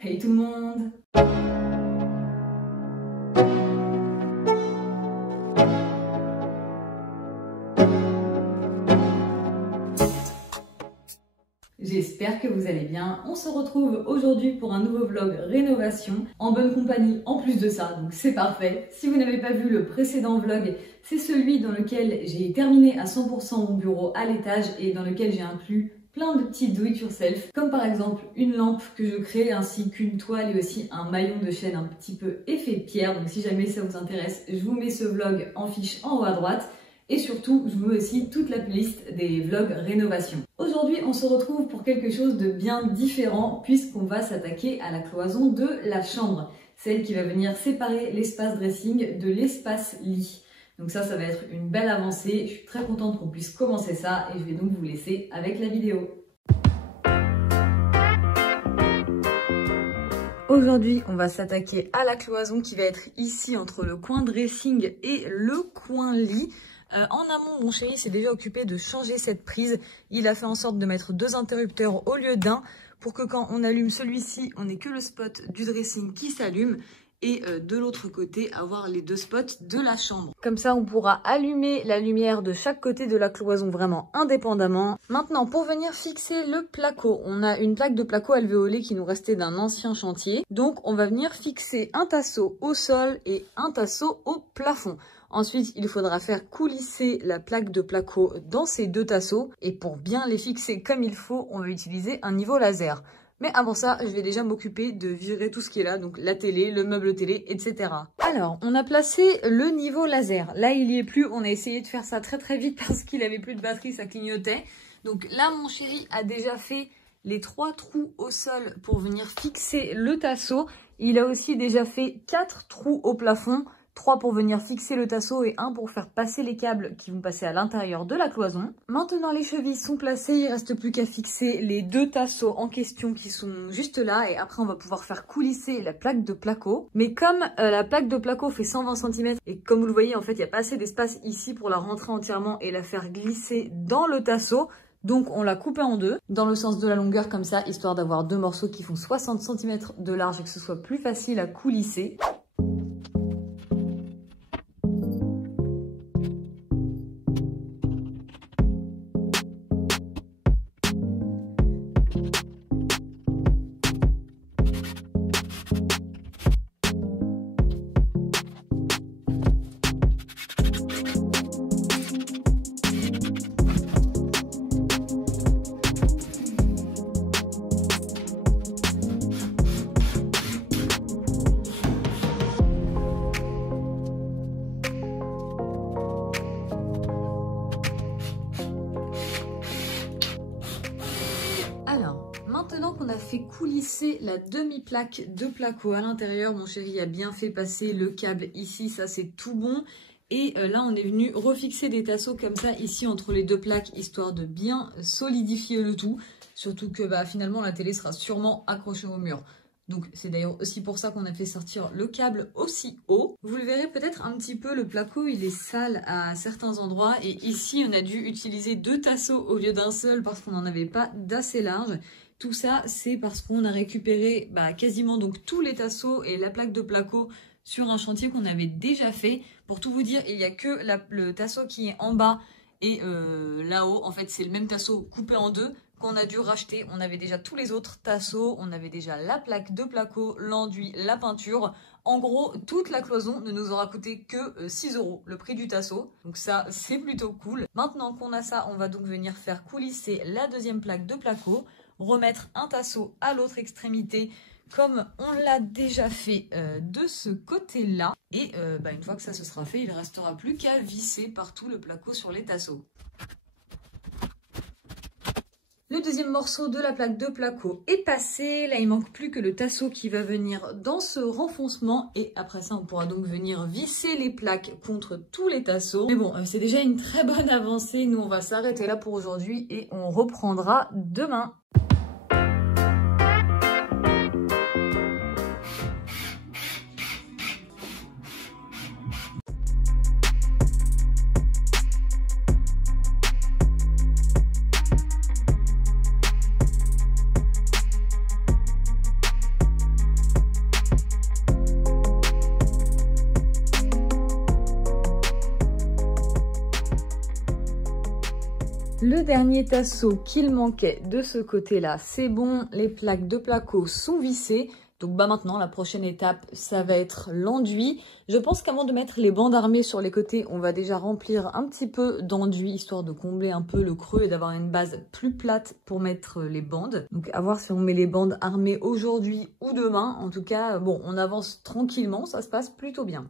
Hey tout le monde! J'espère que vous allez bien. On se retrouve aujourd'hui pour un nouveau vlog rénovation en bonne compagnie en plus de ça, donc c'est parfait. Si vous n'avez pas vu le précédent vlog, c'est celui dans lequel j'ai terminé à 100% mon bureau à l'étage et dans lequel j'ai inclus plein de petits do-it-yourself, comme par exemple une lampe que je crée ainsi qu'une toile et aussi un maillon de chaîne un petit peu effet pierre. Donc si jamais ça vous intéresse, je vous mets ce vlog en fiche en haut à droite. Et surtout, je vous mets aussi toute la playlist des vlogs rénovation. Aujourd'hui, on se retrouve pour quelque chose de bien différent puisqu'on va s'attaquer à la cloison de la chambre. Celle qui va venir séparer l'espace dressing de l'espace lit. Donc ça va être une belle avancée. Je suis très contente qu'on puisse commencer ça et je vais donc vous laisser avec la vidéo. Aujourd'hui, on va s'attaquer à la cloison qui va être ici entre le coin dressing et le coin lit. En amont, mon chéri s'est déjà occupé de changer cette prise. Il a fait en sorte de mettre 2 interrupteurs au lieu d'un pour que quand on allume celui-ci, on n'ait que le spot du dressing qui s'allume et de l'autre côté, avoir les 2 spots de la chambre. Comme ça, on pourra allumer la lumière de chaque côté de la cloison vraiment indépendamment. Maintenant, pour venir fixer le placo, on a une plaque de placo alvéolée qui nous restait d'un ancien chantier. Donc, on va venir fixer un tasseau au sol et un tasseau au plafond. Ensuite, il faudra faire coulisser la plaque de placo dans ces 2 tasseaux. Et pour bien les fixer comme il faut, on va utiliser un niveau laser. Mais avant ça, je vais déjà m'occuper de virer tout ce qui est là, donc la télé, le meuble télé, etc. Alors, on a placé le niveau laser. Là, il y est plus. On a essayé de faire ça très vite parce qu'il avait plus de batterie, ça clignotait. Donc là, mon chéri a déjà fait les 3 trous au sol pour venir fixer le tasseau. Il a aussi déjà fait 4 trous au plafond. 3 pour venir fixer le tasseau et 1 pour faire passer les câbles qui vont passer à l'intérieur de la cloison. Maintenant, les chevilles sont placées, il ne reste plus qu'à fixer les 2 tasseaux en question qui sont juste là. Et après, on va pouvoir faire coulisser la plaque de placo. Mais comme la plaque de placo fait 120 cm et comme vous le voyez, en fait, il n'y a pas assez d'espace ici pour la rentrer entièrement et la faire glisser dans le tasseau. Donc on l'a coupé en 2, dans le sens de la longueur comme ça, histoire d'avoir 2 morceaux qui font 60 cm de large et que ce soit plus facile à coulisser. Maintenant qu'on a fait coulisser la demi-plaque de placo à l'intérieur, mon chéri a bien fait passer le câble ici, ça c'est tout bon. Et là on est venu refixer des tasseaux comme ça ici entre les 2 plaques, histoire de bien solidifier le tout. Surtout que finalement la télé sera sûrement accrochée au mur. Donc c'est d'ailleurs aussi pour ça qu'on a fait sortir le câble aussi haut. Vous le verrez peut-être un petit peu, le placo il est sale à certains endroits. Et ici on a dû utiliser 2 tasseaux au lieu d'un seul parce qu'on n'en avait pas d'assez large. Tout ça, c'est parce qu'on a récupéré quasiment donc tous les tasseaux et la plaque de placo sur un chantier qu'on avait déjà fait. Pour tout vous dire, il n'y a que le tasseau qui est en bas et là-haut. En fait, c'est le même tasseau coupé en 2 qu'on a dû racheter. On avait déjà tous les autres tasseaux, on avait déjà la plaque de placo, l'enduit, la peinture. En gros, toute la cloison ne nous aura coûté que 6 € le prix du tasseau. Donc ça, c'est plutôt cool. Maintenant qu'on a ça, on va donc venir faire coulisser la 2e plaque de placo. Remettre un tasseau à l'autre extrémité comme on l'a déjà fait de ce côté-là. Et une fois que ça se sera fait, il ne restera plus qu'à visser partout le placo sur les tasseaux. Le 2e morceau de la plaque de placo est passé. Là, il manque plus que le tasseau qui va venir dans ce renfoncement. Et après ça, on pourra donc venir visser les plaques contre tous les tasseaux. Mais bon, c'est déjà une très bonne avancée. Nous, on va s'arrêter là pour aujourd'hui et on reprendra demain. le dernier tasseau qu'il manquait de ce côté-là, c'est bon. Les plaques de placo sont vissées. Donc maintenant, la prochaine étape, ça va être l'enduit. Je pense qu'avant de mettre les bandes armées sur les côtés, on va déjà remplir un petit peu d'enduit, histoire de combler un peu le creux et d'avoir une base plus plate pour mettre les bandes. Donc à voir si on met les bandes armées aujourd'hui ou demain. En tout cas, bon, on avance tranquillement, ça se passe plutôt bien.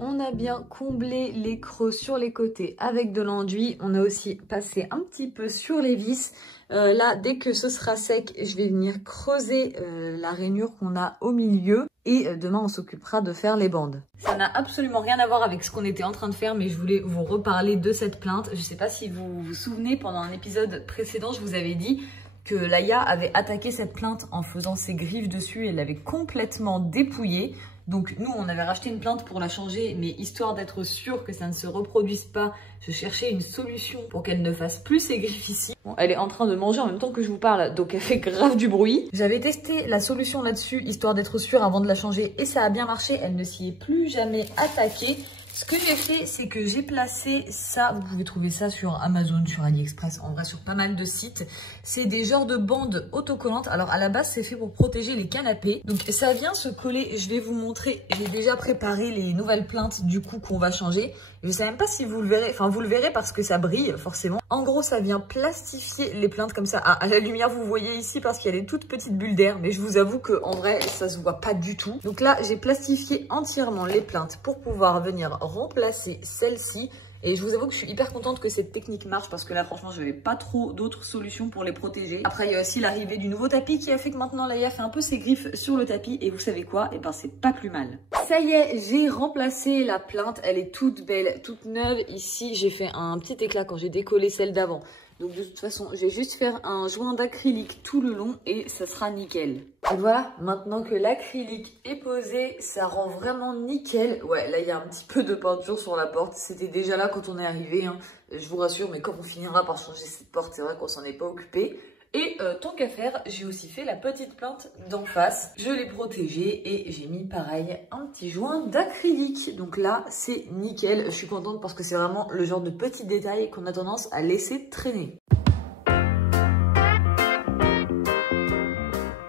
On a bien comblé les creux sur les côtés avec de l'enduit. On a aussi passé un petit peu sur les vis. Là, dès que ce sera sec, je vais venir creuser la rainure qu'on a au milieu. Et demain, on s'occupera de faire les bandes. Ça n'a absolument rien à voir avec ce qu'on était en train de faire, mais je voulais vous reparler de cette plainte. Je ne sais pas si vous vous souvenez, pendant un épisode précédent, je vous avais dit que Laïa avait attaqué cette plainte en faisant ses griffes dessus. Elle l'avait complètement dépouillée. Donc nous, on avait racheté une plainte pour la changer, mais histoire d'être sûr que ça ne se reproduise pas, je cherchais une solution pour qu'elle ne fasse plus ses griffes ici. Bon, elle est en train de manger en même temps que je vous parle, donc elle fait grave du bruit. J'avais testé la solution là-dessus, histoire d'être sûre avant de la changer, et ça a bien marché, elle ne s'y est plus jamais attaquée. Ce que j'ai fait, c'est que j'ai placé ça, vous pouvez trouver ça sur Amazon, sur AliExpress, en vrai sur pas mal de sites. C'est des genres de bandes autocollantes. Alors à la base, c'est fait pour protéger les canapés. Donc ça vient se coller, je vais vous montrer. J'ai déjà préparé les nouvelles plaintes du coup qu'on va changer. Je sais même pas si vous le verrez, enfin vous le verrez parce que ça brille forcément. En gros, ça vient plastifier les plaintes comme ça. Ah, à la lumière, vous voyez ici parce qu'il y a des toutes petites bulles d'air, mais je vous avoue que en vrai, ça se voit pas du tout. Donc là, j'ai plastifié entièrement les plaintes pour pouvoir venir remplacer celle-ci. Et je vous avoue que je suis hyper contente que cette technique marche parce que là franchement je n'avais pas trop d'autres solutions pour les protéger. Après il y a aussi l'arrivée du nouveau tapis qui a fait que maintenant Laïa fait un peu ses griffes sur le tapis et vous savez quoi, et ben c'est pas plus mal. Ça y est, j'ai remplacé la plainte, elle est toute belle, toute neuve. Ici j'ai fait un petit éclat quand j'ai décollé celle d'avant. Donc de toute façon, je vais juste faire un joint d'acrylique tout le long et ça sera nickel. Et voilà, maintenant que l'acrylique est posé, ça rend vraiment nickel. Ouais, là il y a un petit peu de peinture sur la porte. C'était déjà là quand on est arrivé, hein. Je vous rassure, mais quand on finira par changer cette porte, c'est vrai qu'on s'en est pas occupé. Et tant qu'à faire, j'ai aussi fait la petite plainte d'en face. Je l'ai protégée et j'ai mis pareil un petit joint d'acrylique. Donc là, c'est nickel. Je suis contente parce que c'est vraiment le genre de petits détails qu'on a tendance à laisser traîner.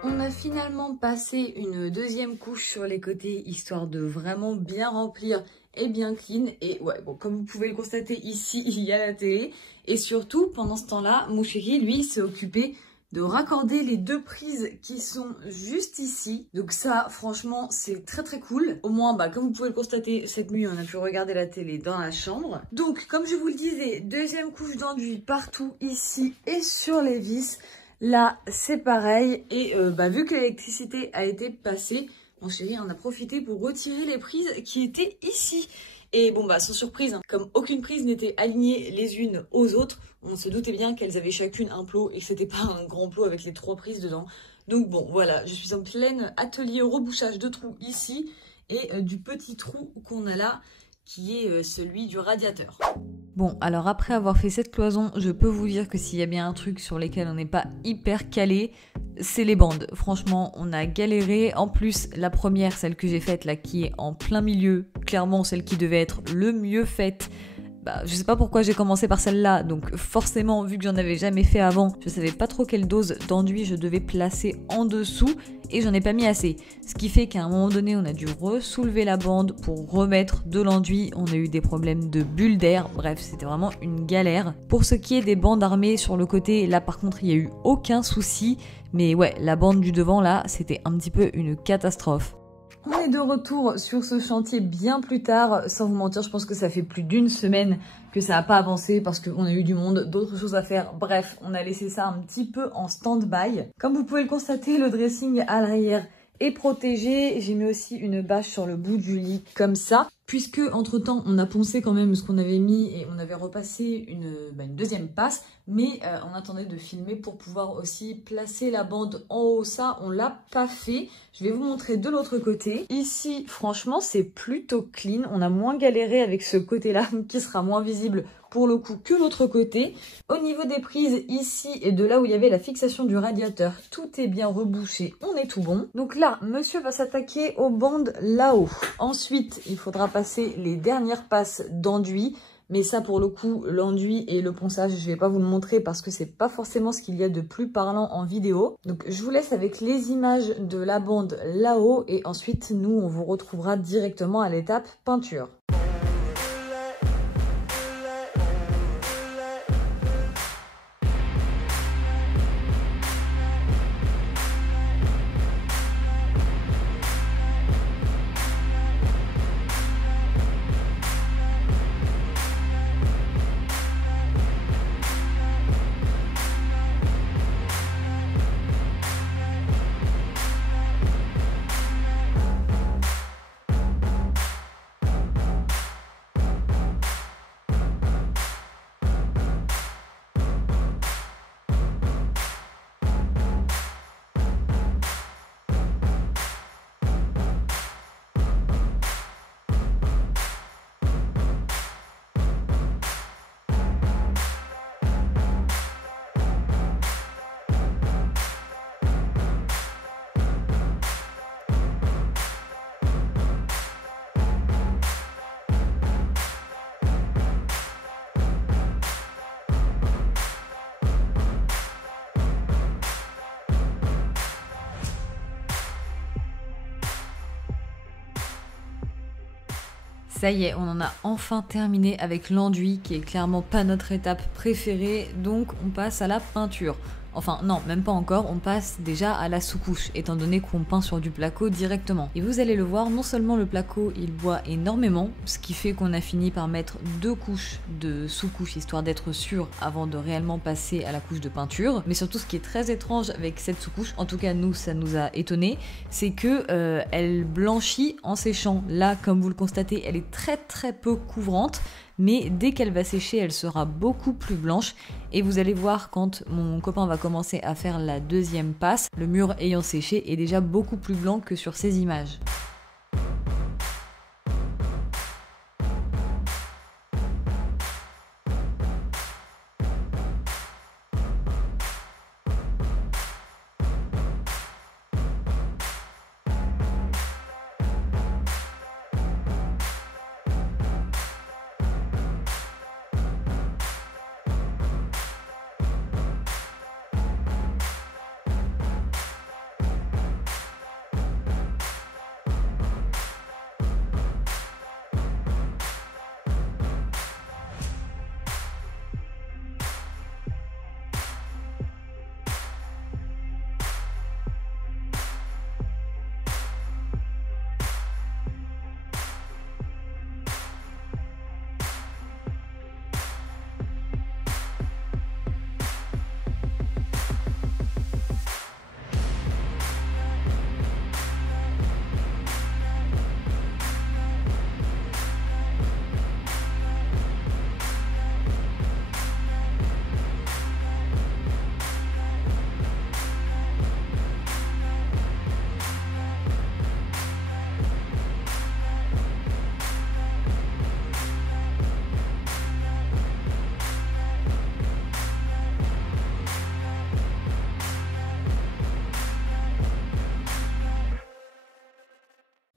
On a finalement passé une deuxième couche sur les côtés, histoire de vraiment bien remplir et bien clean. Et ouais, bon, comme vous pouvez le constater ici, il y a la télé. Et surtout, pendant ce temps-là, mon chéri, lui, s'est occupé de raccorder les deux prises qui sont juste ici. Donc ça, franchement, c'est très très cool. Au moins, bah, comme vous pouvez le constater, cette nuit, on a pu regarder la télé dans la chambre. Donc, comme je vous le disais, deuxième couche d'enduit partout ici et sur les vis. Là, c'est pareil. Et vu que l'électricité a été passée, mon chéri en a profité pour retirer les prises qui étaient ici. Et bon, sans surprise, hein, comme aucune prise n'était alignée les unes aux autres, on se doutait bien qu'elles avaient chacune un plot et que c'était pas un grand plot avec les 3 prises dedans. Donc bon, voilà, je suis en plein atelier rebouchage de trous ici et du petit trou qu'on a là, qui est celui du radiateur. Bon, alors après avoir fait cette cloison, je peux vous dire que s'il y a bien un truc sur lequel on n'est pas hyper calé, c'est les bandes. Franchement, on a galéré. En plus, la première, celle que j'ai faite là, qui est en plein milieu, clairement celle qui devait être le mieux faite, je sais pas pourquoi j'ai commencé par celle-là, donc forcément, vu que j'en avais jamais fait avant, je savais pas trop quelle dose d'enduit je devais placer en dessous et j'en ai pas mis assez. Ce qui fait qu'à un moment donné, on a dû ressoulever la bande pour remettre de l'enduit. On a eu des problèmes de bulles d'air, bref, c'était vraiment une galère. Pour ce qui est des bandes armées sur le côté, là par contre, il y a eu aucun souci, mais ouais, la bande du devant là, c'était un petit peu une catastrophe. On est de retour sur ce chantier bien plus tard. Sans vous mentir, je pense que ça fait plus d'une semaine que ça n'a pas avancé parce qu'on a eu du monde, d'autres choses à faire. Bref, on a laissé ça un petit peu en stand-by. Comme vous pouvez le constater, le dressing à l'arrière est protégé. J'ai mis aussi une bâche sur le bout du lit comme ça. Puisque entre temps on a poncé quand même ce qu'on avait mis et on avait repassé une deuxième passe, mais on attendait de filmer pour pouvoir aussi placer la bande en haut. Ça on l'a pas fait. Je vais vous montrer de l'autre côté. Ici franchement c'est plutôt clean, on a moins galéré avec ce côté là qui sera moins visible pour le coup que l'autre côté. Au niveau des prises ici et de là où il y avait la fixation du radiateur, tout est bien rebouché, on est tout bon. Donc là monsieur va s'attaquer aux bandes là-haut. Ensuite il faudra passer les dernières passes d'enduit. Mais ça pour le coup, l'enduit et le ponçage, je vais pas vous le montrer parce que c'est pas forcément ce qu'il y a de plus parlant en vidéo. Donc je vous laisse avec les images de la bande là-haut et ensuite nous on vous retrouvera directement à l'étape peinture. Ça y est, on en a enfin terminé avec l'enduit qui est clairement pas notre étape préférée, donc on passe à la peinture. Enfin non, même pas encore, on passe déjà à la sous-couche, étant donné qu'on peint sur du placo directement. Et vous allez le voir, non seulement le placo il boit énormément, ce qui fait qu'on a fini par mettre 2 couches de sous-couche, histoire d'être sûr avant de réellement passer à la couche de peinture, mais surtout ce qui est très étrange avec cette sous-couche, en tout cas nous ça nous a étonné, c'est que elle blanchit en séchant. Là, comme vous le constatez, elle est très peu couvrante, mais dès qu'elle va sécher, elle sera beaucoup plus blanche. Et vous allez voir quand mon copain va commencer à faire la deuxième passe, le mur ayant séché est déjà beaucoup plus blanc que sur ces images.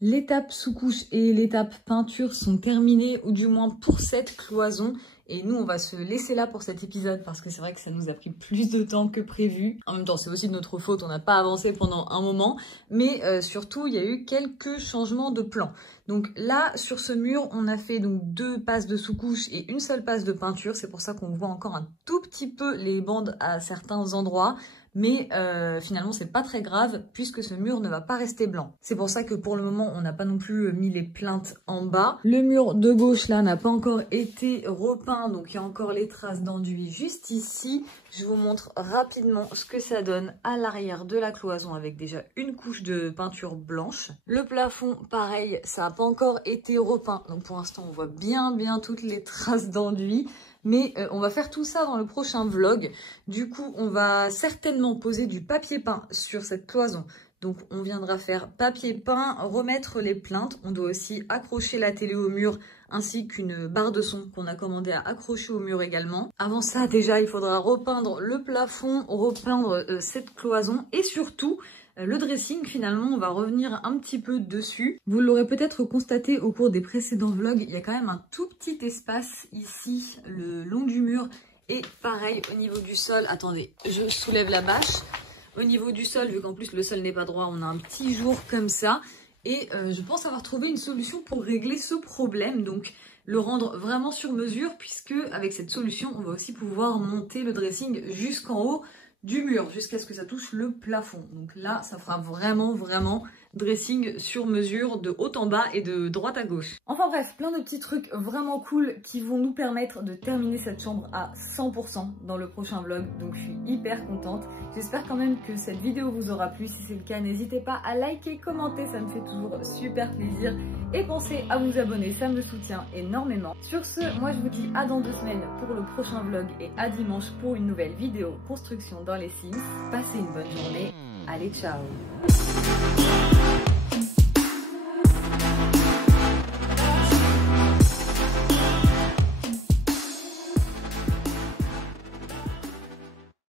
L'étape sous-couche et l'étape peinture sont terminées, ou du moins pour cette cloison. Et nous, on va se laisser là pour cet épisode parce que c'est vrai que ça nous a pris plus de temps que prévu. En même temps, c'est aussi de notre faute, on n'a pas avancé pendant un moment. Mais surtout, il y a eu quelques changements de plan. Donc là, sur ce mur, on a fait donc 2 passes de sous-couche et une seule passe de peinture. C'est pour ça qu'on voit encore un tout petit peu les bandes à certains endroits. Mais finalement, c'est pas très grave puisque ce mur ne va pas rester blanc. C'est pour ça que pour le moment, on n'a pas non plus mis les plinthes en bas. Le mur de gauche, là, n'a pas encore été repeint. Donc, il y a encore les traces d'enduit juste ici. Je vous montre rapidement ce que ça donne à l'arrière de la cloison avec déjà une couche de peinture blanche. Le plafond, pareil, ça n'a pas encore été repeint. Donc, pour l'instant, on voit bien toutes les traces d'enduit. Mais on va faire tout ça dans le prochain vlog. Du coup, on va certainement poser du papier peint sur cette cloison. Donc, on viendra faire papier peint, remettre les plinthes. On doit aussi accrocher la télé au mur ainsi qu'une barre de son qu'on a commandé à accrocher au mur également. Avant ça, déjà, il faudra repeindre le plafond, repeindre cette cloison et surtout... le dressing, finalement, on va revenir un petit peu dessus. Vous l'aurez peut-être constaté au cours des précédents vlogs, il y a quand même un tout petit espace ici, le long du mur. Et pareil, au niveau du sol, attendez, je soulève la bâche. Au niveau du sol, vu qu'en plus le sol n'est pas droit, on a un petit jour comme ça. Et je pense avoir trouvé une solution pour régler ce problème. Donc, le rendre vraiment sur mesure, puisque avec cette solution, on va aussi pouvoir monter le dressing jusqu'en haut du mur jusqu'à ce que ça touche le plafond. Donc là, ça fera vraiment dressing sur mesure de haut en bas et de droite à gauche. Enfin bref, plein de petits trucs vraiment cool qui vont nous permettre de terminer cette chambre à 100% dans le prochain vlog. Donc je suis hyper contente. J'espère quand même que cette vidéo vous aura plu. Si c'est le cas, n'hésitez pas à liker, commenter, ça me fait toujours super plaisir. Et pensez à vous abonner, ça me soutient énormément. Sur ce, moi je vous dis à dans 2 semaines pour le prochain vlog et à dimanche pour une nouvelle vidéo construction dans les Sims. Passez une bonne journée. Allez, ciao!